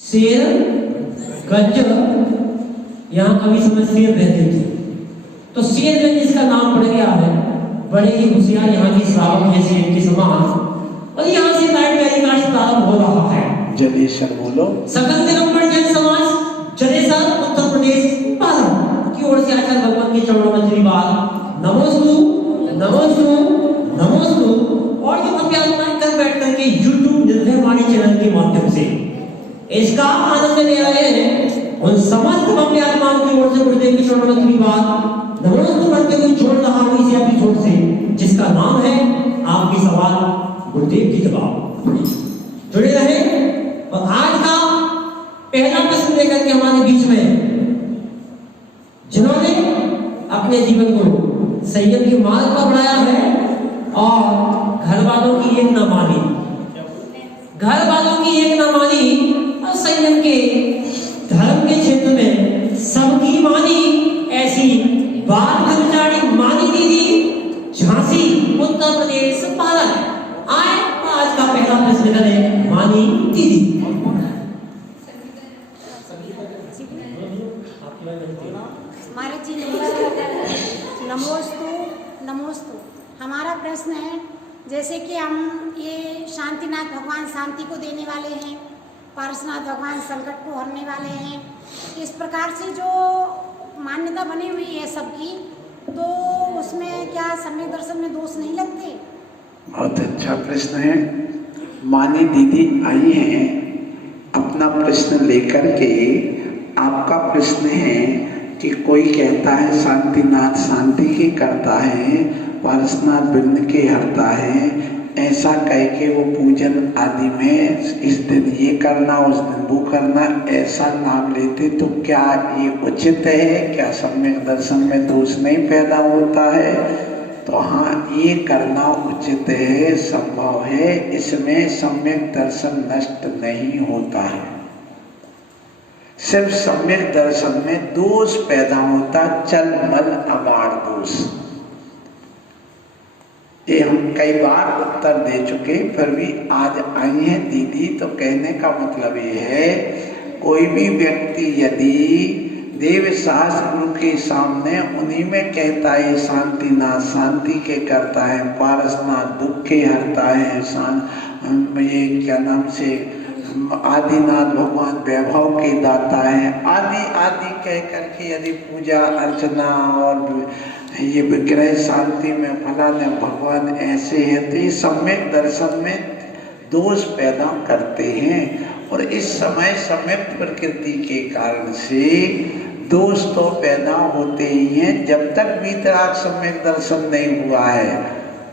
शेर गंज यहाँ कभी समय शेर रहती थी, तो शेरगंज इसका नाम पड़ गया है। बड़े ही होशियार यहाँ की श्रावक है शेर के समान, और यहाँ से लाइट टेलीकास्ट प्रारंभ हो रहा है। जलेसर बोलो। सकंद नंबर जन समाज जलेसर उत्तर प्रदेश भारत की ओर से आचार्य भगवान के चरणों में श्रीवाद नमोस्तु नमोस्तु नमोस्तु। और जो अभ्यासमान कर बैठ करके YouTube निर्भयवाणी चैनल के माध्यम से इसका आनंद ले रहे हैं, उन समस्त अभ्यासमान की ओर से गुरुदेव के चरणों में श्रीवाद नमोस्तु करते हुए छोड़ रहा हूं इस एपिसोड से, जिसका नाम है आपके सवाल गुरुदेव की जवाब। जुड़े रहे। और आज का पहला प्रश्न लेकर के हमारे बीच में जिन्होंने अपने जीवन को संयम के मार्ग पर बढ़ाया है और घर वालों की एक न मानी, घर वालों की एक न मानी और संयम के धर्म के क्षेत्र में सबकी मानी, ऐसी बाल ब्रह्मचारी मानी दीदी झांसी उत्तर प्रदेश भारत। आए आज का पहला प्रश्न करें मानी दीदी। हमारे जी नमोस्तु नमोस्तु। हमारा प्रश्न है, जैसे कि हम ये शांतिनाथ भगवान शांति को देने वाले हैं, पारसनाथ भगवान संकट को हरने वाले हैं, इस प्रकार से जो मान्यता बनी हुई है सबकी, तो उसमें क्या सम्यक दर्शन में दोष नहीं लगते? बहुत अच्छा प्रश्न है। मानी दीदी आई हैं अपना प्रश्न लेकर के। आपका प्रश्न है कि कोई कहता है शांतिनाथ शांति की करता है, पारसनाथ विघ्न के हरता है, ऐसा कह के वो पूजन आदि में इस दिन ये करना उस दिन वो करना ऐसा नाम लेते, तो क्या ये उचित है? क्या सम्यक दर्शन में दोष नहीं पैदा होता है? तो हाँ, ये करना उचित है, संभव है, इसमें सम्यक दर्शन नष्ट नहीं होता है। सिर्फ सम्यक दर्शन में दोष पैदा होता, चल मल अगाड़ दोष। ये हम कई बार उत्तर दे चुके, फिर भी आज आई है दीदी, तो कहने का मतलब ये है, कोई भी व्यक्ति यदि देव शास्त्र गुरु के सामने उन्हीं में कहता है शांतिनाथ शांति के करता है, पारसनाथ दुख के हरता है, ये क्या नाम से आदिनाथ भगवान वैभव के दाता है, आदि आदि कह करके यदि पूजा अर्चना और ये विग्रह शांति में फलाने भगवान ऐसे हैं, तो ये सम्यक दर्शन में दोष पैदा करते हैं। और इस समय सम्यक प्रकृति के कारण से दोष तो पैदा होते ही हैं। जब तक वीतराग सम्यक दर्शन नहीं हुआ है,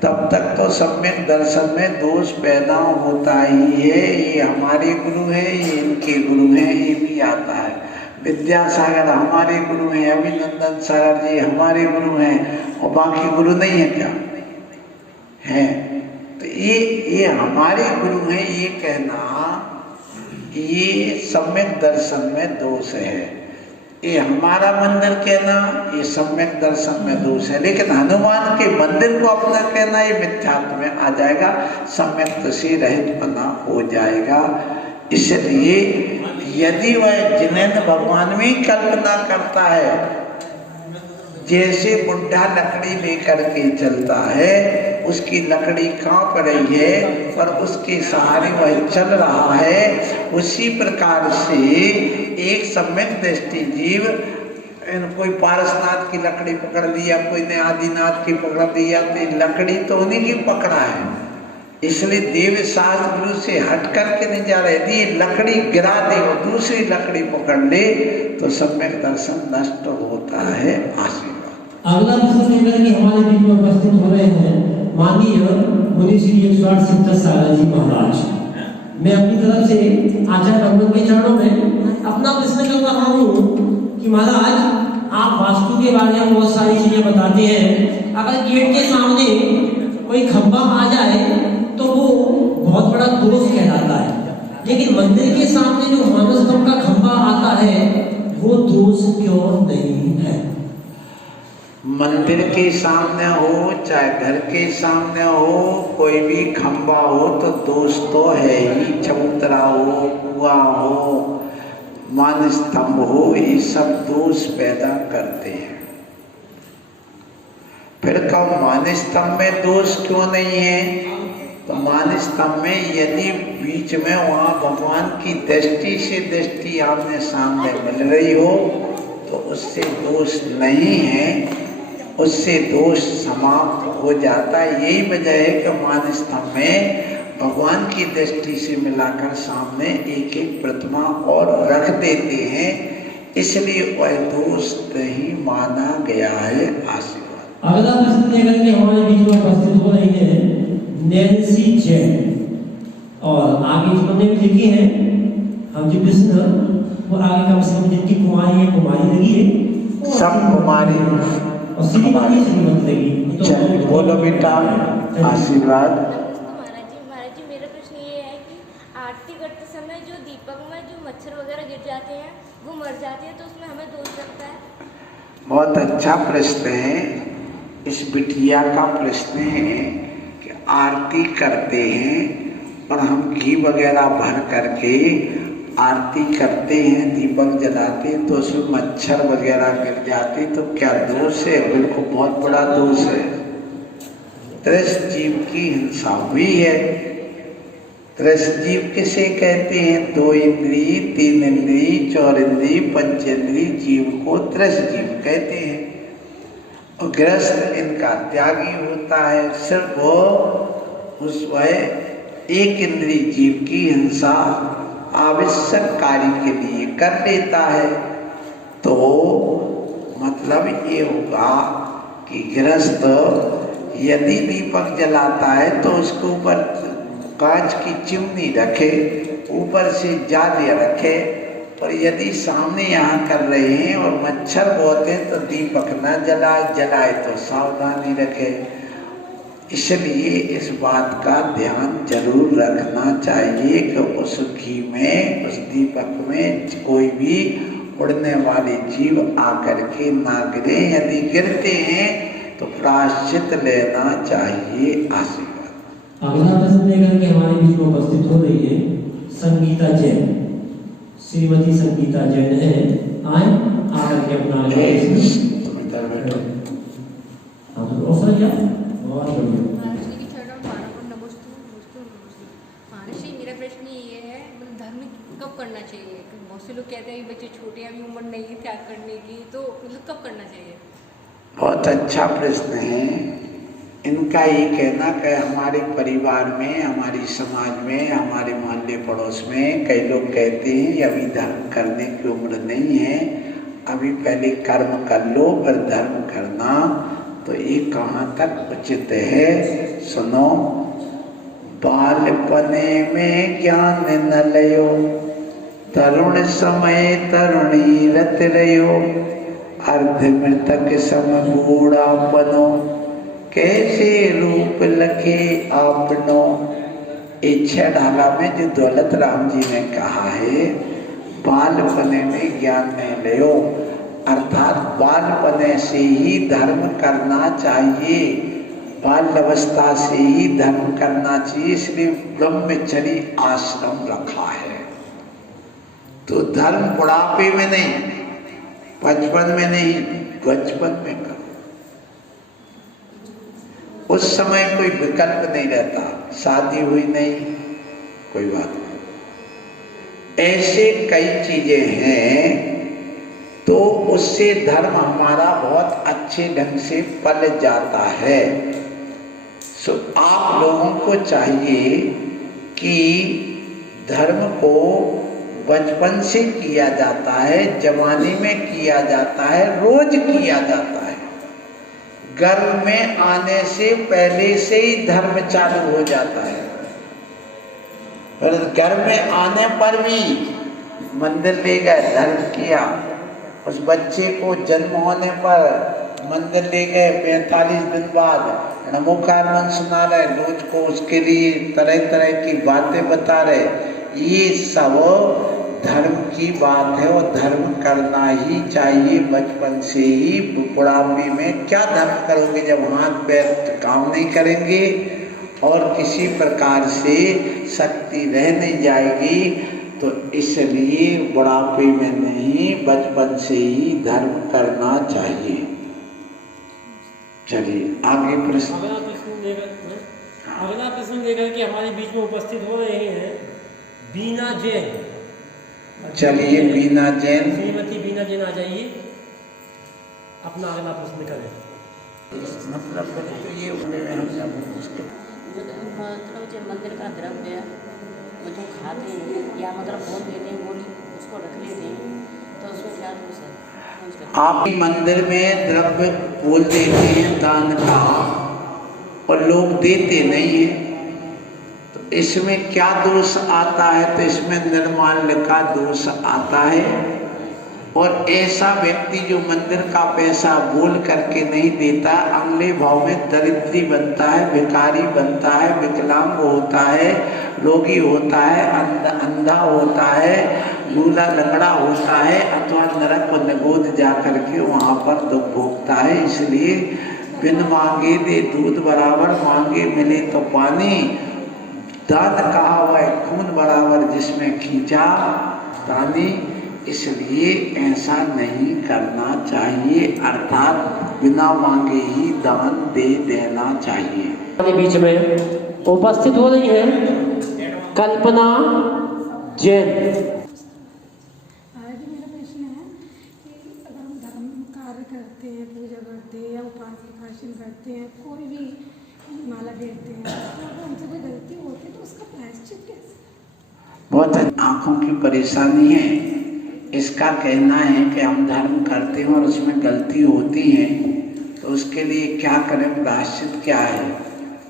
तब तक तो सम्यक दर्शन में दोष पैदा होता ही है। ये हमारे गुरु हैं, ये इनके गुरु हैं, ये भी आता है। विद्यासागर हमारे गुरु हैं, अभिनंदन सागर जी हमारे गुरु हैं, और बाकी गुरु नहीं है क्या है? तो ये हमारे गुरु हैं, ये कहना ये सम्यक दर्शन में दोष है। ये हमारा मंदिर कहना ये सम्यक दर्शन में दोष है, लेकिन हनुमान के मंदिर को अपना कहना ये मिथ्यात्व में आ जाएगा, सम्यक से रहित बना हो जाएगा। इसलिए यदि वह जिनेंद्र भगवान में कल्पना करता है, जैसे बुढ़ा लकड़ी लेकर के चलता है, उसकी लकड़ी कांप रही है पर उसके सहारे वह चल रहा है, उसी प्रकार से एक सम्यक दृष्टि जीव कोई पारसनाथ की लकड़ी पकड़ लिया, कोई ने आदिनाथ की पकड़ लिया, तो लकड़ी तो उन्हीं की पकड़ा है। इसलिए देव शास्त्र गुरु से हट करके नहीं जा रहे। यदि लकड़ी गिरा दे और दूसरी लकड़ी पकड़ ले तो सम्यक दर्शन नष्ट होता है। आशीर्वाद। अगला प्रश्न लेकर के हमारे बीच में उपस्थित हो रहे हैं माननीय मुनि श्री 168 सागर जी महाराज। मैं अपनी तरफ से आचार्य भगवान के चरणों में अपना प्रश्न कर रहा हूँ कि महाराज आप वास्तु के बारे में बहुत सारी चीजें बताते हैं। अगर गेट के सामने कोई खंभा आ जाए तो वो बहुत बड़ा दोष कहलाता है, लेकिन मंदिर के सामने जो मानस का खंभा आता है वो दोष क्यों नहीं है? मंदिर के सामने हो चाहे घर के सामने हो, कोई भी खंभा हो तो दोष तो है ही। चबूतरा हो, जुआ हो, मान स्तंभ हो, ये सब दोष पैदा करते हैं। फिर कब मान स्तंभ में दोष क्यों नहीं है? तो मान स्तंभ में यदि बीच में वहाँ भगवान की दृष्टि से दृष्टि आमने सामने मिल रही हो तो उससे दोष नहीं है, उससे दोष समाप्त हो जाता है। यही वजह है कि मान स्तंभ में भगवान की दृष्टि से मिलाकर सामने एक एक प्रतिमा और रख देते हैं, इसलिए वह दोष नहीं माना गया है। आशीर्वाद। अगला प्रश्न लेकर के हमारे बीच में उपस्थित हो रही है नैन्सी जैन, और आगे जिन्होंने भी लिखी है हम जी प्रश्न वो आगे कम से कम जिनकी कुमारी है कुमारी लगी है, सब कुमारी और श्रीमती श्रीमती लगी। तो बोलो बेटा आशीर्वाद। महाराज जी मेरा प्रश्न ये है कि आरती करते समय जो दीपक में जो मच्छर वगैरह गिर जाते हैं वो मर जाते हैं, तो उसमें हमें दोष लगता है? बहुत अच्छा प्रश्न है। इस बिटिया का प्रश्न है कि आरती करते हैं और हम घी वगैरह भर करके आरती करते हैं, दीपक जलाते हैं, तो उसमें मच्छर वगैरह गिर जाते तो क्या दोष है? बिल्कुल बहुत बड़ा दोष है। त्रस्त जीव की हिंसा हुई है। त्रस्त जीव किसे कहते हैं? 2 इंद्रिय, 3 इंद्रिय, 4 इंद्रिय, 5 इंद्रिय जीव को त्रस्त जीव कहते हैं। और गृहस्थ इनका त्यागी होता है, सिर्फ वो उस वह एक इंद्रिय जीव की हिंसा आवश्यक कार्य के लिए कर लेता है। तो मतलब ये होगा कि गृहस्थ यदि दीपक जलाता है तो उसके ऊपर कांच की चिमनी रखे, ऊपर से जालियां रखे, और यदि सामने यहाँ कर रहे हैं और मच्छर बहुत हैं तो दीपक न जलाए, जलाए तो सावधानी रखे। इसलिए इस बात का ध्यान जरूर रखना चाहिए कि उस घी में, उस दीपक में कोई भी उड़ने वाले जीव आकर के ना गिरे। यदि गिरते हैं तो प्रायश्चित लेना चाहिए। आशीर्वाद। अगला प्रश्न लेकर के हमारे बीच में उपस्थित हो रही है संगीता जैन, श्रीमती संगीता जैन है। आए आकर के अपना तुम इधर बैठो। हाँ तो ऑफर क्या बहुत बढ़िया। महाराज की चरण मानव नमस्तु नमस्तु नमस्तु। महाराज जी मेरा प्रश्न ये है, मतलब धर्म कब करना चाहिए? बहुत से लोग कहते हैं कि बच्चे छोटे, अभी उम्र नहीं है त्याग करने की, तो मतलब कब करना चाहिए? बहुत अच्छा प्रश्न है। इनका ये कहना कि हमारे परिवार में, हमारी समाज में, हमारे मोहल्ले पड़ोस में कई लोग कहते हैं अभी धर्म करने की उम्र नहीं है, अभी पहले कर्म कर लो फिर धर्म करना। तो ये कहाँ तक उचित है? सुनो। बालपने में ज्ञान न लयो, तरुण समय तरुणी रत रयो, अर्ध मृतक सम बूढ़ापनो, कैसे रूप लखे आपनो। इच्छा ढाला में जो दौलत राम जी ने कहा है, बालपने में ज्ञान नहीं लियो, अर्थात बालपने से ही धर्म करना चाहिए, बाल अवस्था से ही धर्म करना चाहिए। इसलिए ब्रह्मचर्य आश्रम रखा है। तो धर्म बुढ़ापे में नहीं, बचपन में नहीं, बचपन में करो। उस समय कोई विकल्प नहीं रहता, शादी हुई नहीं, कोई बात नहीं। ऐसे कई चीजें हैं तो उससे धर्म हमारा बहुत अच्छे ढंग से पल जाता है। सो आप लोगों को चाहिए कि धर्म को बचपन से किया जाता है, जवानी में किया जाता है, रोज किया जाता है। गर्भ में आने से पहले से ही धर्म चालू हो जाता है। और गर्भ में आने पर भी मंदिर ले गए, धर्म किया। उस बच्चे को जन्म होने पर मंदिर ले गए, 45 दिन बाद नमोकार मन सुना रहे, रोज को उसके लिए तरह तरह की बातें बता रहे। ये सब धर्म की बात है और धर्म करना ही चाहिए बचपन से ही। बुढ़ापे में क्या धर्म करोगे जब हाथ पैर काम नहीं करेंगे और किसी प्रकार से शक्ति रह नहीं जाएगी, तो इसलिए बुढ़ापे में नहीं, बचपन से ही धर्म करना चाहिए। चलिए आगे प्रश्न। अगला प्रश्न लेकर के हमारे बीच में उपस्थित हो रहे हैं बीना जैन। चलिए बीना जैन, श्रीमती बीना जैन आ जाइए, अपना अगला प्रश्न करें। मतलब तो ये मतलब जो मंदिर का द्रव्य जो खाते हैं या मतलब बोल देते हैं, बोली उसको रख लेते हैं, तो उसमें क्या दोष है? आप मंदिर में द्रव्य बोल देते हैं दान का और लोग देते नहीं है, तो इसमें क्या दोष आता है? तो इसमें निर्माल्य का दोष आता है। और ऐसा व्यक्ति जो मंदिर का पैसा बोल करके नहीं देता, अगले भाव में दरिद्री बनता है, भिखारी बनता है, विकलांग होता है, रोगी होता है, अंधा होता है, लूला लंगड़ा होता है, अथवा नरक और नगोद जा करके वहाँ पर दुख भोगता है। इसलिए बिन मांगे दे दूध बराबर, मांगे मिले तो पानी। दान कहा हुआ है खून बराबर, जिसमें खींचा तानी। इसलिए ऐसा नहीं करना चाहिए, अर्थात बिना मांगे ही दान दे देना चाहिए। हमारे बीच में उपस्थित हो रही है कल्पना जैन। आज मेरा प्रश्न है कि अगर हम धर्म कार्य करते हैं, पूजा करते हैं या उपासना करते हैं, कोई भी माला फेरते हैं, तो अगर हमसे कोई गलती होती है तो उसका प्रायश्चित कैसे? बहुत आंखों की परेशानी है। इसका कहना है कि हम धर्म करते हैं और उसमें गलती होती है, तो उसके लिए क्या करें, प्रायश्चित क्या है?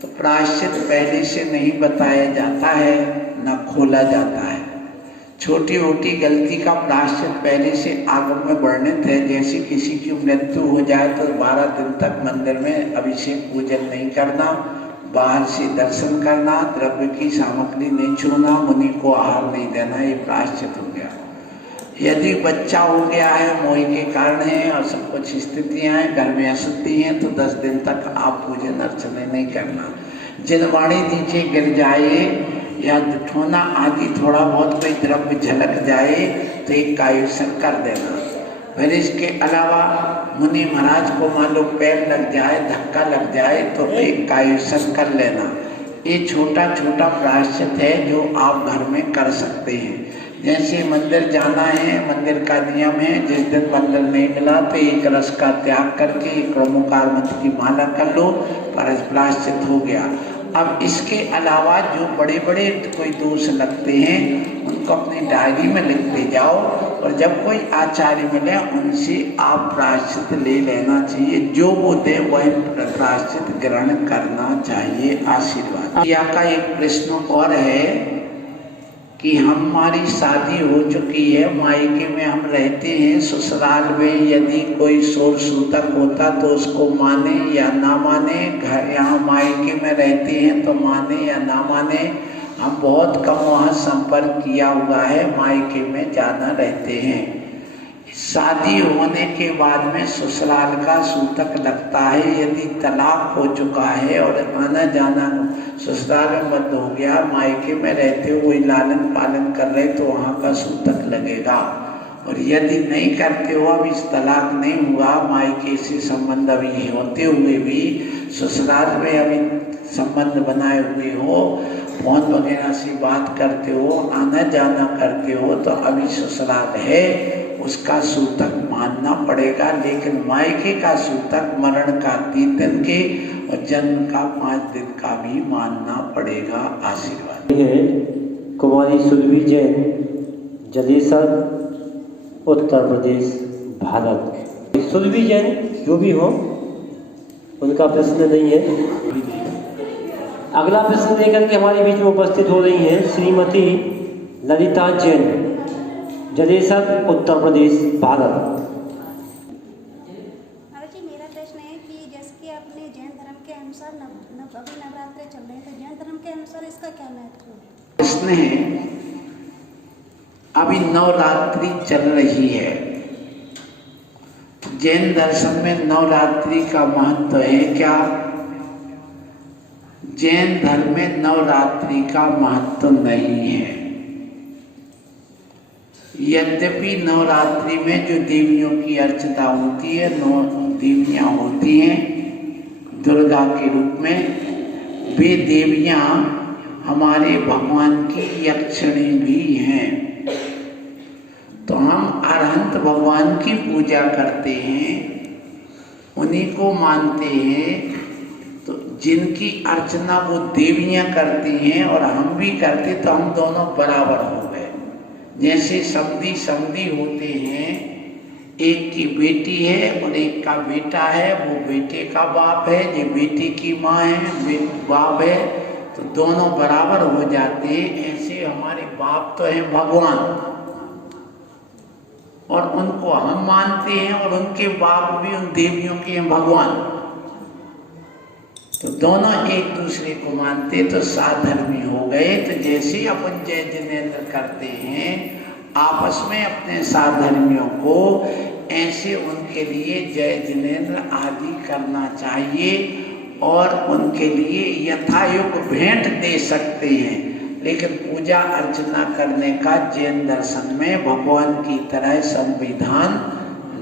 तो प्रायश्चित पहले से नहीं बताया जाता है, न खोला जाता है। छोटी मोटी गलती का प्रायश्चित पहले से आगम में वर्णित है। जैसे किसी की मृत्यु हो जाए तो 12 दिन तक मंदिर में अभिषेक पूजन नहीं करना, बाहर से दर्शन करना, द्रव्य की सामग्री नहीं छूना, मुनि को आहार नहीं देना, ये प्रायश्चित हो गया। यदि बच्चा हो गया है, मोह के कारण है और सब कुछ स्थितियाँ हैं, घर में अशुद्धि हैं, तो 10 दिन तक आप पूजन अर्चना नहीं करना। जिनवाणी नीचे गिर जाए या ठोना आदि थोड़ा बहुत कोई द्रव्य झलक जाए तो एक कायुषण कर देना। फिर इसके अलावा मुनि महाराज को मान लो पैर लग जाए, धक्का लग जाए, तो एक कायुषण कर लेना। ये छोटा छोटा प्रायश्चित है जो आप घर में कर सकते हैं। जैसे मंदिर जाना है, मंदिर का नियम है, जिस दिन मंदिर नहीं मिला तो एक रस का त्याग करके एक ओंकार मंत्र की माला कर लो, प्रायश्चित हो गया। अब इसके अलावा जो बड़े बड़े कोई दोष लगते हैं उनको अपनी डायरी में लिखते जाओ, और जब कोई आचार्य मिले उनसे आप प्रायश्चित ले लेना चाहिए। जो वो दे वही प्रायश्चित ग्रहण करना चाहिए। आशीर्वाद। यहाँ का एक प्रश्न और है कि हमारी शादी हो चुकी है, मायके में हम रहते हैं, ससुराल में यदि कोई शोर सूतक होता तो उसको माने या ना माने, घर यहाँ मायके में रहते हैं तो माने या ना माने। हम बहुत कम वहाँ संपर्क किया हुआ है, मायके में ज़्यादा रहते हैं। शादी होने के बाद में ससुराल का सूतक लगता है। यदि तलाक हो चुका है और आना जाना ससुराल में बंद हो गया, मायके में रहते हो, वही लालन पालन कर रहे तो वहाँ का सूतक लगेगा। और यदि नहीं करते हो, अभी तलाक नहीं हुआ, मायके से संबंध अभी होते हुए भी ससुराल में अभी संबंध बनाए हुए हो, फोन वगैरह से बात करते हो, आना जाना करते हो, तो अभी ससुराल है, उसका सूतक मानना पड़ेगा। लेकिन मायके का सूतक मरण का 3 दिन के और जन्म का 5 दिन का भी मानना पड़ेगा। आशीर्वाद। कुमारी सुरभि जैन, जलेसर, उत्तर प्रदेश, भारत। सुरभि जैन जो भी हो, उनका प्रश्न नहीं है। अगला प्रश्न लेकर के हमारे बीच में उपस्थित हो रही हैं श्रीमती ललिता जैन, जलेसर, उत्तर प्रदेश, भारत। महाराज जी, मेरा प्रश्न है कि जैसे कि अपने जैन धर्म के अनुसार अभी नवरात्रे चल रहे हैं, तो जैन धर्म के अनुसार इसका क्या महत्व है? प्रश्न है, अभी नवरात्रि चल रही है, जैन दर्शन में नवरात्रि का महत्व है क्या? जैन धर्म में नवरात्रि का महत्व नहीं है। यद्यपि नवरात्रि में जो देवियों की अर्चना होती है, 9 देवियाँ होती हैं दुर्गा के रूप में, वे देवियाँ हमारे भगवान की यक्षिणी भी हैं। तो हम अरहंत भगवान की पूजा करते हैं, उन्हीं को मानते हैं। तो जिनकी अर्चना वो देवियाँ करती हैं और हम भी करते, तो हम दोनों बराबर हो गए। जैसे समधी समधी होते हैं, एक की बेटी है और एक का बेटा है, वो बेटे का बाप है, ये बेटी की माँ है, बाप है, तो दोनों बराबर हो जाते हैं। ऐसे हमारे बाप तो हैं भगवान और उनको हम मानते हैं, और उनके बाप भी उन देवियों के हैं भगवान। तो दोनों एक दूसरे को मानते, तो साधर्मी हो गए। तो जैसे अपन जय जिनेंद्र करते हैं आपस में अपने साधर्मियों को, ऐसे उनके लिए जय जिनेंद्र आदि करना चाहिए और उनके लिए यथायुग भेंट दे सकते हैं। लेकिन पूजा अर्चना करने का जैन दर्शन में भगवान की तरह संविधान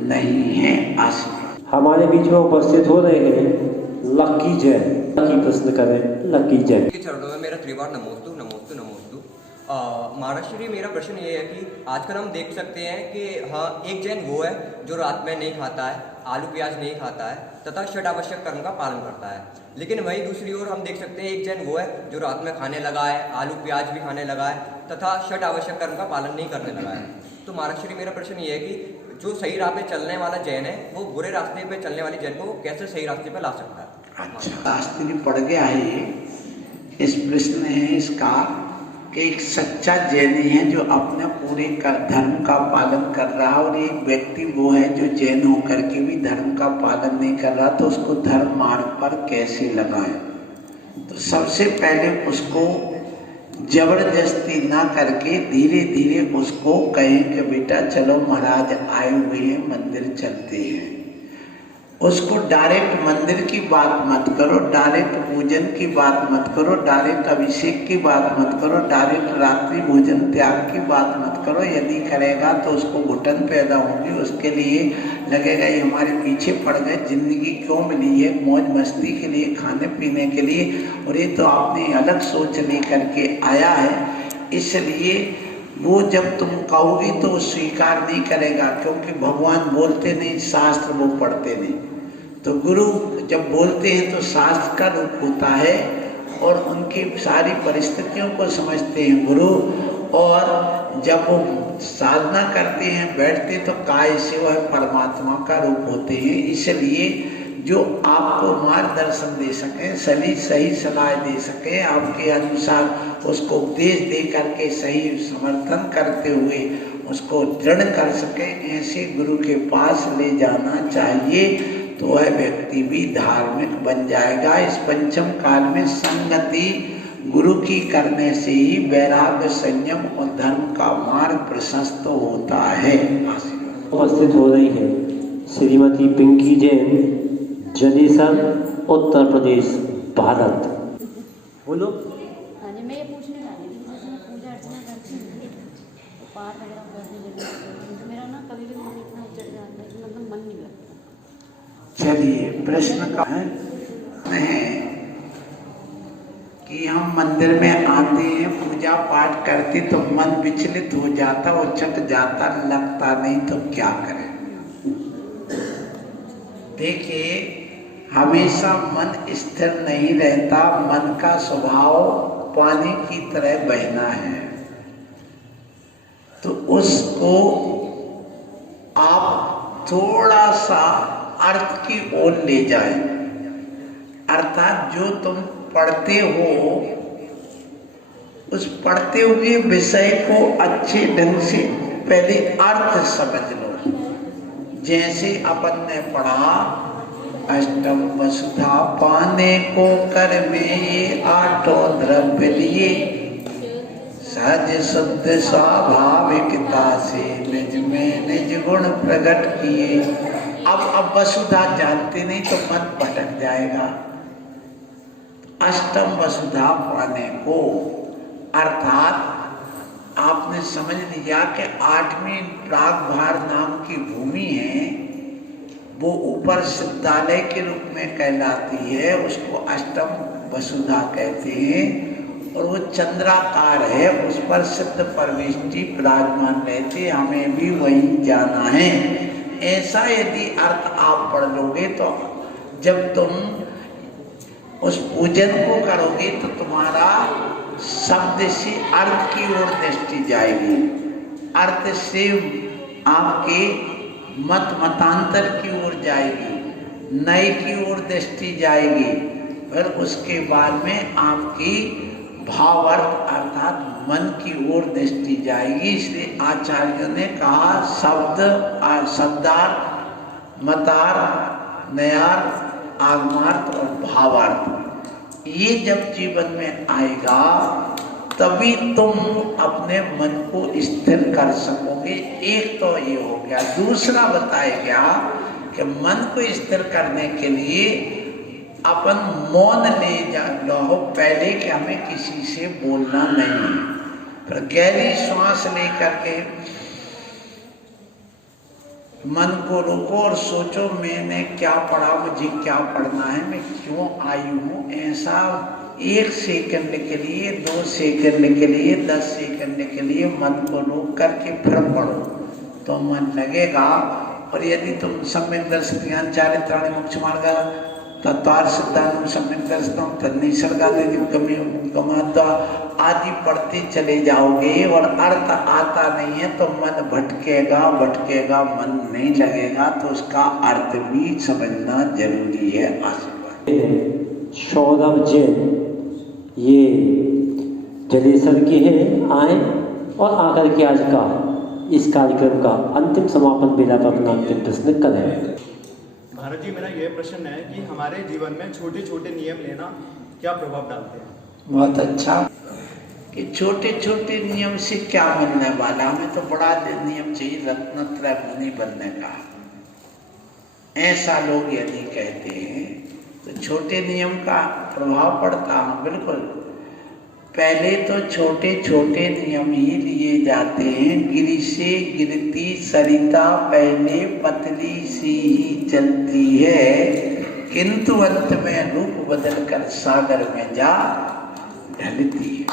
नहीं है। आशीर्वाद। हमारे बीच में उपस्थित हो रहे हैं लकी जैन। लकी प्रश्न करें लकी जैन। के चरणों में मेरा त्रिवार नमोस्तु नमोस्तु नमोस्तु। महाराज श्री, मेरा प्रश्न ये है कि आजकल हम देख सकते हैं कि हाँ, एक जैन वो है जो रात में नहीं खाता है, आलू प्याज नहीं खाता है तथा षट आवश्यक कर्म का पालन करता है। लेकिन वहीं दूसरी ओर हम देख सकते हैं एक जैन वो है जो रात में खाने लगा है, आलू प्याज भी खाने लगा है तथा षट आवश्यक कर्म का पालन नहीं करने लगा है। तो महाराज श्री, मेरा प्रश्न ये है कि जो सही राह पे चलने वाला जैन है वो बुरे रास्ते पे चलने वाले जैन को कैसे सही रास्ते पे ला सकता है? अच्छा, शास्त्री पढ़ गया है। इस प्रश्न है इसका कि एक सच्चा जैनी है जो अपने पूरे धर्म का पालन कर रहा है, और एक व्यक्ति वो है जो जैन होकर के भी धर्म का पालन नहीं कर रहा, तो उसको धर्म मार्ग पर कैसे लगाए? तो सबसे पहले उसको जबरदस्ती ना करके धीरे धीरे उसको कहें कि बेटा चलो महाराज आए हुए हैं, मंदिर चलते हैं। उसको डायरेक्ट मंदिर की बात मत करो, डायरेक्ट पूजन की बात मत करो, डायरेक्ट अभिषेक की बात मत करो, डायरेक्ट रात्रि भोजन त्याग की बात मत करो। यदि करेगा तो उसको घुटन पैदा होगी, उसके लिए लगेगा ये हमारे पीछे पड़ गए, जिंदगी क्यों मिली है मौज मस्ती के लिए, खाने पीने के लिए, और ये तो आपने अलग सोच लेकर के आया है। इसलिए वो जब तुम कहोगे तो वो स्वीकार नहीं करेगा, क्योंकि भगवान बोलते नहीं, शास्त्र वो पढ़ते नहीं। तो गुरु जब बोलते हैं तो शास्त्र का रूप होता है और उनकी सारी परिस्थितियों को समझते हैं गुरु, और जब वो साधना करते हैं बैठते तो काय से वह परमात्मा का रूप होते हैं। इसलिए जो आपको मार्गदर्शन दे सकें, सही सलाह दे सकें, आपके अनुसार उसको उपदेश दे करके सही समर्थन करते हुए उसको दृढ़ कर सकें, ऐसे गुरु के पास ले जाना चाहिए। तो वह व्यक्ति भी धार्मिक बन जाएगा। इस पंचम काल में संगति गुरु की करने से ही वैराग्य, संयम और धर्म का मार्ग प्रशस्त होता है। उपस्थित हो रही है श्रीमती पिंकी जैन, जनेसर, उत्तर प्रदेश, भारत। बोलो। हाँ जी, मैं ये पूछने वाली थी, जैसे मैं पूजा अर्चना करती हूँ तो पाठ वगैरह करने लगी, तो मेरा ना कभी भी मन इतना चढ़ जाता है कि मतलब मन नहीं लगता। चलिए, प्रश्न का है कि हम मंदिर में आते हैं, पूजा पाठ करते तो मन विचलित हो जाता, उचट जाता, लगता नहीं, तो क्या करें? देखिए, हमेशा मन स्थिर नहीं रहता, मन का स्वभाव पानी की तरह बहना है। तो उसको आप थोड़ा सा अर्थ की ओर ले जाए, अर्थात जो तुम पढ़ते हो उस पढ़ते हुए विषय को अच्छे ढंग से पहले अर्थ समझ लो। जैसे अपन ने पढ़ा, अष्टम वसुधा पाने को कर में ये आठों द्रव्य लिए, सहज शुद्ध स्वाभाविकता से निज में निज गुण प्रकट किए। अब वसुधा जानते नहीं तो मन भटक जाएगा। अष्टम वसुधा पाने को अर्थात आपने समझ लिया कि 8वीं प्रागभार नाम की भूमि है, वो ऊपर सिद्धालय के रूप में कहलाती है, उसको अष्टम वसुधा कहते हैं, और वो चंद्राकार है, उस पर सिद्ध परमेष्टि विराजमान रहते, हमें भी वही जाना है। ऐसा यदि अर्थ आप पढ़ लोगे तो जब तुम उस पूजन को करोगे तो तुम्हारा शब्द से अर्थ की ओर दृष्टि जाएगी, अर्थ से आपके मत मतांतर की ओर जाएगी, नए की ओर दृष्टि जाएगी, फिर उसके बाद में आपकी भावार्थ अर्थात मन की ओर दृष्टि जाएगी। इसलिए आचार्यों ने कहा शब्दार्थ, मतार्थ, नयार्थ, आगमार्थ और भावार्थ, ये जब जीवन में आएगा तभी तुम अपने मन को स्थिर कर सकोगे। एक तो ये हो गया। दूसरा बताया गया कि मन को स्थिर करने के लिए अपन मौन ले लो पहले, कि हमें किसी से बोलना नहीं है, फिर गहरी श्वास लेकर के मन को रोको और सोचो मैंने क्या पढ़ा, मुझे क्या पढ़ना है, मैं क्यों आई हूँ। ऐसा 1 सेकंड के लिए, 2 सेकंड के लिए, 10 सेकंड के लिए मन को रोक करके फिर पढ़ो तो मन लगेगा। और यदि तुम सम्यक दर्शन ज्ञान चारित्राणि मोक्ष मार्ग तत्वार सिद्धांत सम्यक दर्शन तन्निसर्गादिगमाद्वा आदि पढ़ते चले जाओगे और अर्थ आता नहीं है तो मन भटकेगा, मन नहीं लगेगा, तो उसका अर्थ भी समझना जरूरी है। आशीर्वाद। सौरभ जैन ये जलेसर के हैं, आए और आकर के आज का इस कार्यक्रम का अंतिम समापन बेला पर अपना अंतिम प्रश्न करें। भारत जी, मेरा यह प्रश्न है कि हमारे जीवन में छोटे छोटे नियम लेना क्या प्रभाव डालते हैं? बहुत अच्छा कि छोटे छोटे नियम से क्या मिलने वाला, हमें तो बड़ा नियम चाहिए रत्नत्रय मुनि बनने का। ऐसा लोग यदि कहते हैं तो छोटे नियम का प्रभाव पड़ता है। बिल्कुल, पहले तो छोटे छोटे नियम ही लिए जाते हैं। गिरी से गिरती सरिता पहले पतली सी ही चलती है, किंतु अंत में रूप बदलकर सागर में जा ढलती है।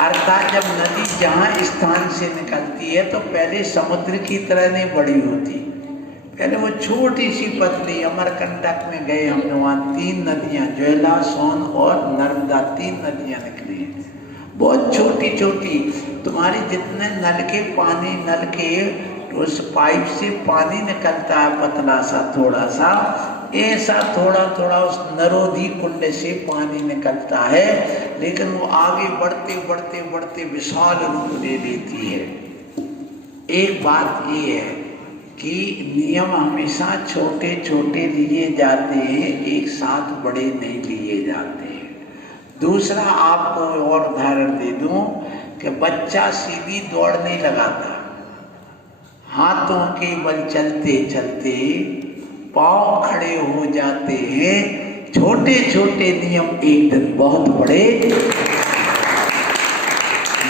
अर्थात जब नदी जहाँ स्थान से निकलती है तो पहले समुद्र की तरह नहीं बड़ी होती, पहले वो छोटी सी पतली। अमरकंटक में गए हमने, वहाँ 3 नदियाँ, ज्वेला, सोन और नर्मदा, 3 नदियाँ निकली, बहुत छोटी छोटी। तुम्हारी जितने नल के उस पाइप से पानी निकलता है पतला सा थोड़ा सा, ऐसा थोड़ा थोड़ा उस नरोधी कुंड से पानी निकलता है, लेकिन वो आगे बढ़ते बढ़ते बढ़ते विशाल रूप ले लेती है। एक बात ये है कि नियम हमेशा छोटे छोटे लिए जाते हैं, एक साथ बड़े नहीं लिए जाते हैं। दूसरा आपको और उदाहरण दे दूं कि बच्चा सीधी दौड़ नहीं लगाता, हाथों के बल चलते चलते पांव खड़े हो जाते हैं। छोटे छोटे नियम एक दिन बहुत बड़े,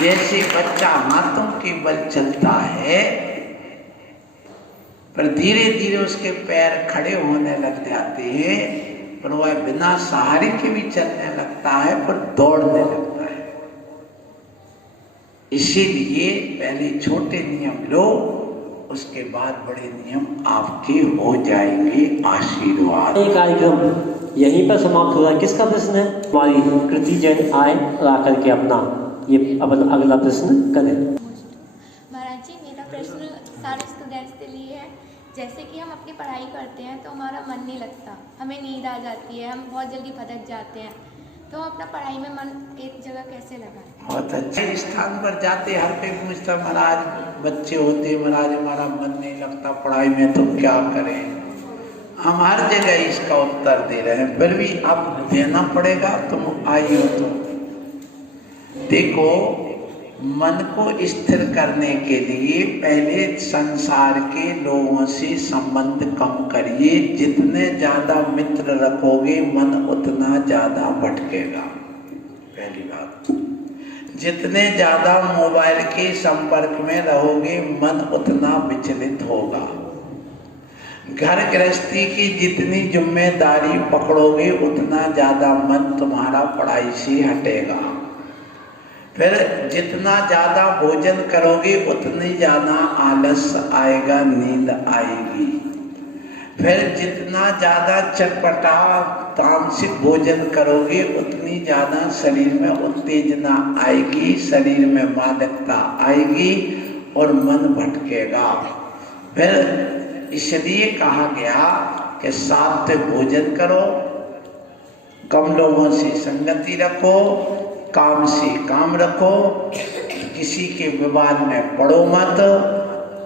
जैसे बच्चा हाथों के बल चलता है पर धीरे धीरे उसके पैर खड़े होने लग जाते हैं, पर वह बिना सहारे के भी चलने लगता है, पर दौड़ने लगता है। इसीलिए पहले छोटे नियम लो, उसके बाद बड़े नियम आपके हो जाएंगे। आशीर्वाद। ये कार्यक्रम यहीं पर समाप्त हो रहा है। किसका प्रश्न है? हमारी कृति जैन आए और आकर के अपना अगला प्रश्न करें। महाराज जी, मेरा प्रश्न सारे स्टूडेंट्स के लिए है। जैसे कि हम अपनी पढ़ाई करते हैं तो हमारा मन नहीं लगता, हमें नींद आ जाती है, हम बहुत जल्दी भटक जाते हैं, तो अपना पढ़ाई में मन एक जगह कैसे लगाएं? बहुत अच्छे स्थान पर जाते, हर कोई पूछता महाराज, बच्चे होते महाराज हमारा मन नहीं लगता पढ़ाई में, तो क्या करें? हम हर जगह इसका उत्तर दे रहे हैं, फिर भी अब देना पड़ेगा। तुम आई हो तो देखो, मन को स्थिर करने के लिए पहले संसार के लोगों से संबंध कम करिए। जितने ज्यादा मित्र रखोगे मन उतना ज्यादा भटकेगा, पहली बात। जितने ज्यादा मोबाइल के संपर्क में रहोगे मन उतना विचलित होगा। घर गृहस्थी की जितनी जिम्मेदारी पकड़ोगे उतना ज्यादा मन तुम्हारा पढ़ाई से हटेगा। फिर जितना ज्यादा भोजन करोगे उतनी ज्यादा आलस आएगा, नींद आएगी। फिर जितना ज्यादा चटपटा तामसिक भोजन करोगे उतनी ज्यादा शरीर में उत्तेजना आएगी, शरीर में मादकता आएगी और मन भटकेगा। फिर इसलिए कहा गया कि सात्विक भोजन करो, कम लोगों से संगति रखो, काम से काम रखो, किसी के विवाद में पड़ो मत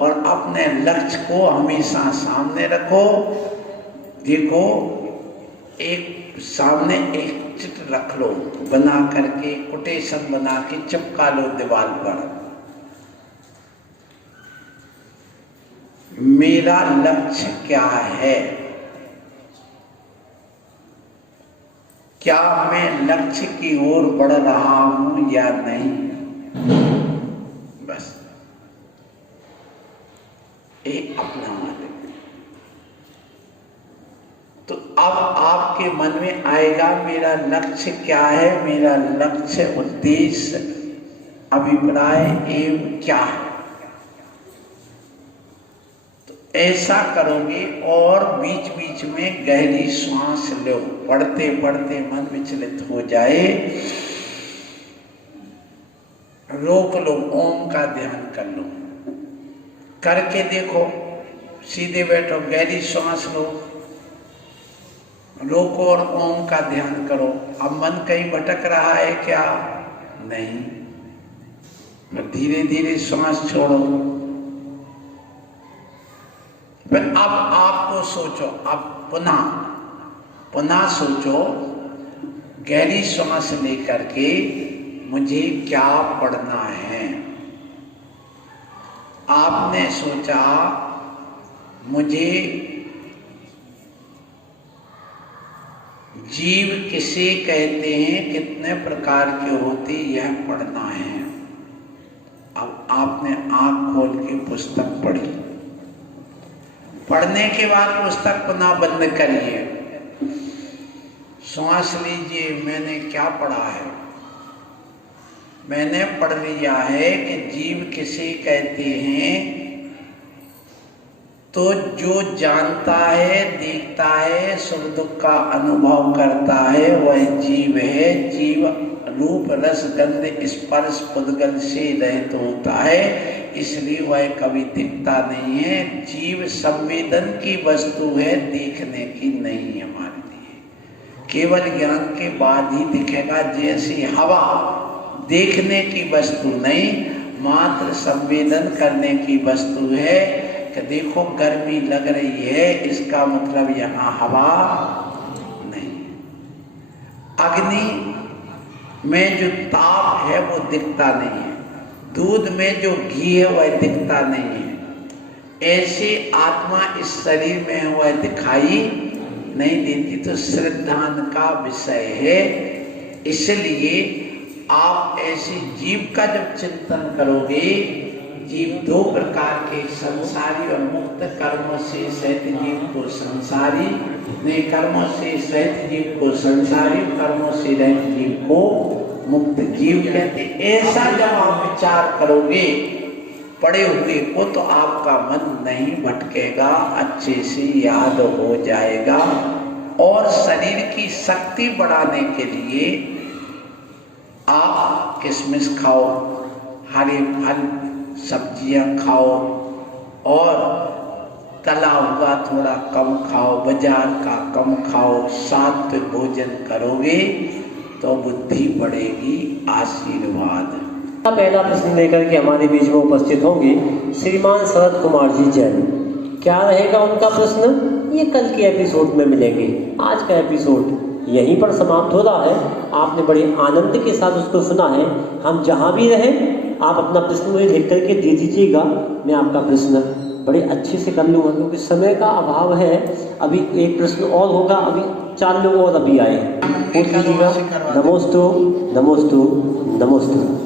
और अपने लक्ष्य को हमेशा सामने रखो। देखो, एक सामने एक चित्र रख लो, बना करके कोटेशन बना के चिपका लो दीवार पर। मेरा लक्ष्य क्या है? क्या मैं लक्ष्य की ओर बढ़ रहा हूं या नहीं? बस एक अपना मालिक। तो अब आपके मन में आएगा मेरा लक्ष्य क्या है, मेरा लक्ष्य, उद्देश्य, अभिप्राय एवं क्या है। ऐसा करोगे और बीच बीच में गहरी श्वास लो। पढ़ते पढ़ते मन विचलित हो जाए, रोक लो, ओम का ध्यान कर लो। करके देखो, सीधे बैठो, गहरी श्वास लो, रोको और ओम का ध्यान करो। अब मन कहीं भटक रहा है क्या? नहीं। धीरे धीरे श्वास छोड़ो। फिर अब आपको सोचो, अब पुनः सोचो, गहरी श्वास लेकर के मुझे क्या पढ़ना है। आपने सोचा मुझे जीव किसे कहते हैं, कितने प्रकार के होते, यह पढ़ना है। अब आपने आंख खोल के पुस्तक पढ़ी। पढ़ने के बाद पुस्तक पुनः बंद करिए, श्वास लीजिए। मैंने क्या पढ़ा है? मैंने पढ़ लिया है कि जीव किसे कहते हैं, तो जो जानता है, देखता है, सुख दुख का अनुभव करता है, वह जीव है। जीव रूप रस गंध स्पर्श पुद्गल से रहित होता है, इसलिए वह कभी दिखता नहीं है। जीव संवेदन की वस्तु है, देखने की नहीं है हमारे लिए। केवल ज्ञान के बाद ही दिखेगा। जैसी हवा देखने की वस्तु नहीं, मात्र संवेदन करने की वस्तु है। कि देखो गर्मी लग रही है, इसका मतलब यहाँ हवा नहीं। अग्नि में जो ताप है वो दिखता नहीं है, दूध में जो घी है वह दिखता नहीं है। ऐसे आत्मा इस शरीर में है, वह दिखाई नहीं देती। तो श्रद्धान का विषय है। इसलिए आप ऐसे जीव का जब चिंतन करोगे, जीव दो प्रकार के, संसारी और मुक्त। कर्म से सहित जीव को संसारी, ने कर्मों से सहित जीव को संसारी, कर्मों से रहित जीव को मुक्त जीव कहते। ऐसा जब आप विचार करोगे पड़े हुए को, तो आपका मन नहीं भटकेगा, अच्छे से याद हो जाएगा। और शरीर की शक्ति बढ़ाने के लिए आप किशमिश खाओ, हरे फल सब्जियां खाओ और तला हुआ थोड़ा कम खाओ, बाजार का कम खाओ। सात्विक भोजन करोगे तो बुद्धि बढ़ेगी। आशीर्वाद। पहला प्रश्न लेकर के हमारे बीच में उपस्थित होंगे श्रीमान शरद कुमार जी जैन। क्या रहेगा उनका प्रश्न, ये कल के एपिसोड में मिलेंगे। आज का एपिसोड यहीं पर समाप्त हो रहा है। आपने बड़े आनंद के साथ उसको सुना है। हम जहाँ भी रहें, आप अपना प्रश्न मुझे लिख करके दे दीजिएगा, मैं आपका प्रश्न बड़े अच्छे से कर लूँगा, क्योंकि समय का अभाव है। अभी एक प्रश्न और होगा, अभी 4 लोग और अभी आए। पूछ लीजिएगा। नमोस्तु नमोस्तु नमोस्तु।